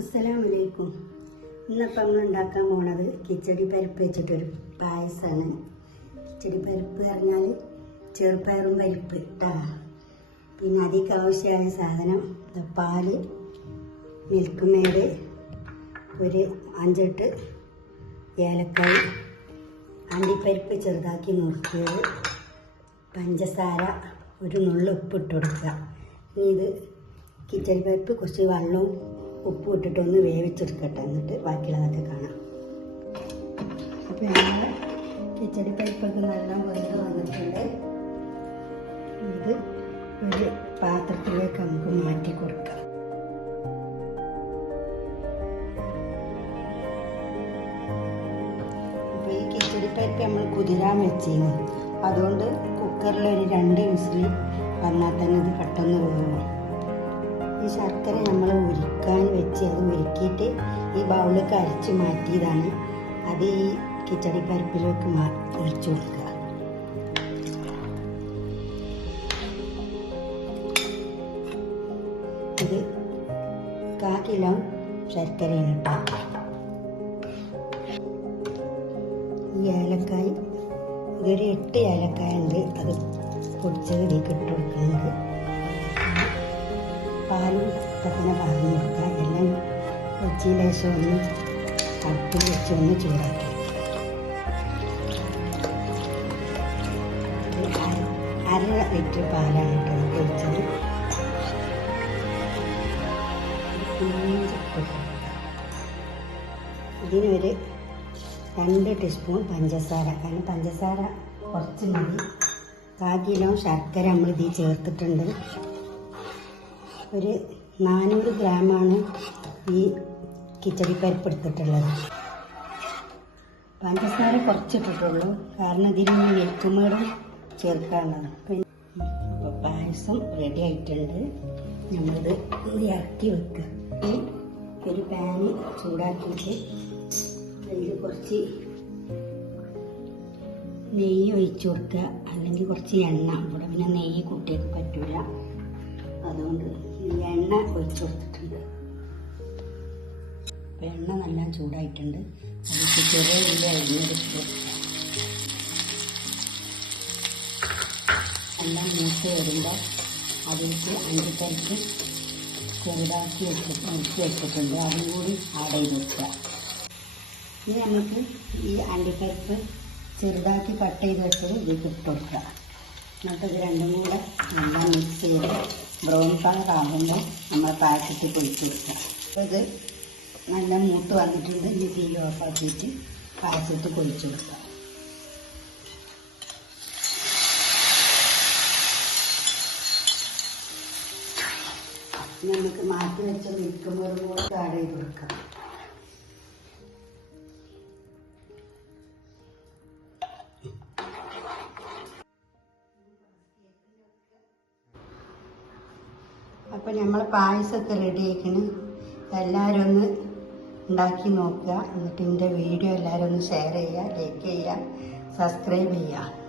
അസ്സലാമലൈക്കും ഇന്നിപ്പം നമ്മൾ ഉണ്ടാക്കാൻ പോണത് കിച്ചടി പരിപ്പ് വെച്ചിട്ടൊരു പായസമാണ് കിച്ചടി പരിപ്പ് പറഞ്ഞാൽ ചെറുപയറും പരിപ്പ് ഇട്ടാ പിന്നെ അതിക്ക് ആവശ്യമായ സാധനം പാൽ മിൽക്ക് മേഡ് ഒരു അഞ്ചെട്ട് ഏലക്കായ് അണ്ടിപ്പരിപ്പ് ചെറുതാക്കി നുറുക്കിയത് പഞ്ചസാര ഒരു നുള്ളു ഉപ്പിട്ട് കൊടുക്കുക. ഇനി ഇത് കിച്ചടി പരിപ്പ് കുറച്ച് വെള്ളവും ഉപ്പും ഇട്ടിട്ടൊന്ന് വേവിച്ചെടുക്കട്ടെ. എന്നിട്ട് ബാക്കിയുള്ളതൊക്കെ കാണാം. അപ്പോൾ ഞങ്ങൾ കിച്ചടി പരിപ്പൊക്കെ നല്ല വെന്ത് വന്നിട്ടുണ്ട്. ഇത് ഒരു പാത്രത്തിലേക്ക് നമുക്ക് മാറ്റി കൊടുക്കാം. അപ്പോൾ ഈ കിച്ചടി പരിപ്പ് നമ്മൾ കുതിരാൻ വെച്ചിരുന്നു. അതുകൊണ്ട് കുക്കറിൽ ഒരു രണ്ട് വിസിൽ വന്നാൽ തന്നെ ഇത് പെട്ടെന്ന് വേവും. ഈ ശർക്കര നമ്മൾ ഉരുക്കാൻ വെച്ച് അത് ഉരുക്കിയിട്ട് ഈ ബൗളിലേക്ക് അരച്ച് മാറ്റിയതാണ്. അത് ഈ കിച്ചടി പരിപ്പിലേക്ക് മാ ഒഴിച്ചു കൊടുക്കുക. ഇത് കാ കിലോ ശർക്കരയാണ് കേട്ടോ. ഈ ഏലക്കായ ഇതൊരു എട്ട് ഏലക്കായ ഉണ്ട്. അത് പൊടിച്ചത് ഇതിലേക്ക് ഇട്ട് പാലും പത്തിന് പാലും കൊടുക്കുക എല്ലാം കൊച്ചി ലേശം ഒന്ന് അടുപ്പിൽ വെച്ച് ഒന്ന് ചൂടാക്കി. അര- ലിറ്റർ പാലാണ് കേട്ടോ നമുക്ക് ഒഴിച്ചത് ഇതിനൊരു രണ്ട് ടീസ്പൂൺ പഞ്ചസാര. കാരണം പഞ്ചസാര കുറച്ച് മതി. കാ കിലോ ശർക്കര നമ്മൾ ഇതിൽ ചേർത്തിട്ടുണ്ട്. ഒരു നാനൂറ് ഗ്രാമാണ് ഈ കിച്ചടി പരിപ്പ് എടുത്തിട്ടുള്ളത് പഞ്ചസാര കുറച്ചിട്ടിട്ടുള്ളൂ. കാരണം ഇതിന് മിൽക്കുമേടും ചേർക്കാനാണ് പിന്നെ പായസം റെഡി ആയിട്ടുണ്ട്. നമ്മളിത് ഇറക്കി വെക്കുക. ഒരു പാന് ചൂടാക്കിയിട്ട് അതിൽ കുറച്ച് നെയ്യ് ഒഴിച്ചു കൊടുക്കുക. അല്ലെങ്കിൽ കുറച്ച് എണ്ണ. ഇവിടെ പിന്നെ നെയ്യ് കുട്ടികൾക്ക് പറ്റില്ല അതുകൊണ്ട് എണ്ണ ഒഴിച്ചു കൊടുത്തിട്ടുണ്ട്. അപ്പോൾ എണ്ണ നല്ല ചൂടായിട്ടുണ്ട്. അതിലേക്ക് ചെറിയ ഉള്ളി അരിഞ്ഞെടുത്ത് എല്ലാം മൂത്ത് വരുമ്പോൾ അതിലേക്ക് അണ്ടിപ്പരിപ്പ് ചെറുതാക്കി വെച്ചിട്ട് മുറിച്ച് വെച്ചിട്ടുണ്ട് അതും കൂടി ആഡ് ചെയ്ത് വെക്കുക ഇനി നമുക്ക് ഈ അണ്ടിപ്പരിപ്പ് ചെറുതാക്കി കട്ട് ചെയ്ത് വെച്ചത് ഇതിലേക്ക് ഇട്ട് കൊടുക്കുക. എന്നിട്ട് ഇത് രണ്ടും കൂടെ എല്ലാം മിക്സ് ചെയ്ത് ബ്രൗൺ കളർ ആകുമ്പോൾ നമ്മൾ പാക്കറ്റ് പൊഴിച്ച് കൊടുക്കാം ഇത് നല്ല മൂത്ത് വന്നിട്ടുണ്ട്. തീ ഓഫാക്കിയിട്ട് പാക്കറ്റ് പൊഴിച്ച് കൊടുക്കാം നമുക്ക് മാറ്റി വെച്ച് നിൽക്കുമ്പോൾ കൂടെ ആഡ് ചെയ്ത് കൊടുക്കാം. അപ്പം നമ്മൾ പായസമൊക്കെ റെഡി ആയിക്കണ് എല്ലാവരും ഒന്ന് ഉണ്ടാക്കി നോക്കുക. എന്നിട്ട് എന്റെ വീഡിയോ എല്ലാവരും ഒന്ന് ഷെയർ ചെയ്യുക ലൈക്ക് ചെയ്യുക സബ്സ്ക്രൈബ് ചെയ്യുക.